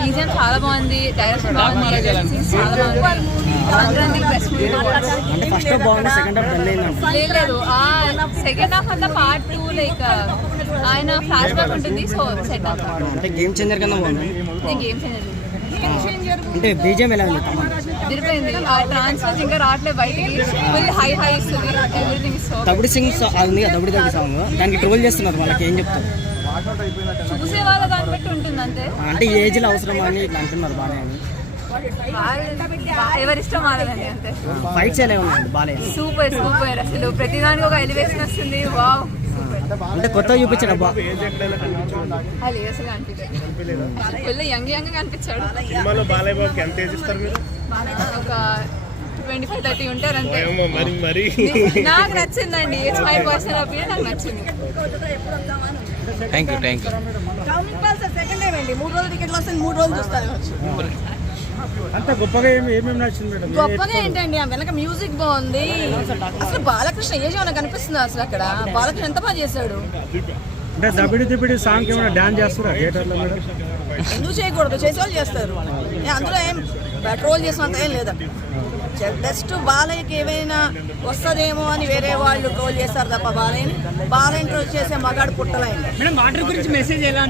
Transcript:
Museum చాలా బాగుంది, direction బాగుంది, సీన్స్ చాలా బాగుంది. సంక్రాంతికి బెస్ట్ మూవీ. లేదు సెకండ్ హాఫ్ అంతా పార్ట్ 2 లైక్ ఆయన ఫ్లాష్ బ్యాక్ ఉంటుంది. సో సెట్ అంటే గేమ్ చేంజర్ కన్నా బాగుంది. గేమ్ చేంజర్ అంటే బీజిఎం ఎలా ఉంది? తిరిపోయింది. ఆ ట్రాన్స్ఫర్స్ ఇంకా రావట్లేదు బయటికి. ఫుల్ హై హై ఇస్తుంది. ఎవ్రీథింగ్ ఇస్ సో దబుడి సింగ్ ఉంది కదా, దబుడి దబుడి సాంగ్ దానికి ట్రోల్ చేస్తున్నారు. వాళ్ళకి ఏం చెప్తారు? చూసే వాళ్ళ దాన్ని బట్టి ఉంటుంది అంతే. అంటే ఈ ఏజ్ లో అవసరమా అని ఇట్లా అంటున్నారు. బాగా అని ఎవరిష్టం వాళ్ళదండి అంతే. ఫైట్స్ ఎలా ఉన్నాయండి? బాగా సూపర్ సూపర్. అసలు ప్రతిదానికి ఒక ఎలివేషన్ వస్తుంది. వావ్. అంటే కొత్తగా చూపించాడు అబ్బా. అది అసలు అనిపించాడు. యంగ్ యంగ్ కనిపించాడు. ఒక 25-30 ఉంటారు అంతే. నాకు నచ్చిందండి. It's my personal opinion. నాకు నచ్చింది. Thank you. Compulsory second time అండి. 3 రోజులు టికెట్లు వస్తాయి, 3 రోజులు చూస్తాను. అంత గొప్పగా ఏమేమి నచ్చింది మేడం? గొప్పగా ఏంటండి, ఆ వెనక మ్యూజిక్ బాగుంది. అసలు బాలకృష్ణ ఏజ్ ఏమైనా కనిపిస్తుంది అసలు అక్కడ. బాలకృష్ణ ఎంత బాగా చేశాడు. అంటే దబిడి సాంగ్ ఏమైనా డాన్స్ చేస్తారా థియేటర్లో మేడం? ఎందుకు చేయకూడదు? చేసేవాళ్ళు చేస్తారు. అందులో ఏం ట్రోల్ చేసినంత ఏం లేదండి. జస్ట్ బాలయ్యకి ఏమైనా వస్తుందేమో అని వేరే వాళ్ళు ట్రోల్ చేస్తారు తప్ప బాలయ్యని ట్రోల్ చేసే మగాడు పుట్టలైంది. మేడం వాటర్ గురించి మెసేజ్ ఎలా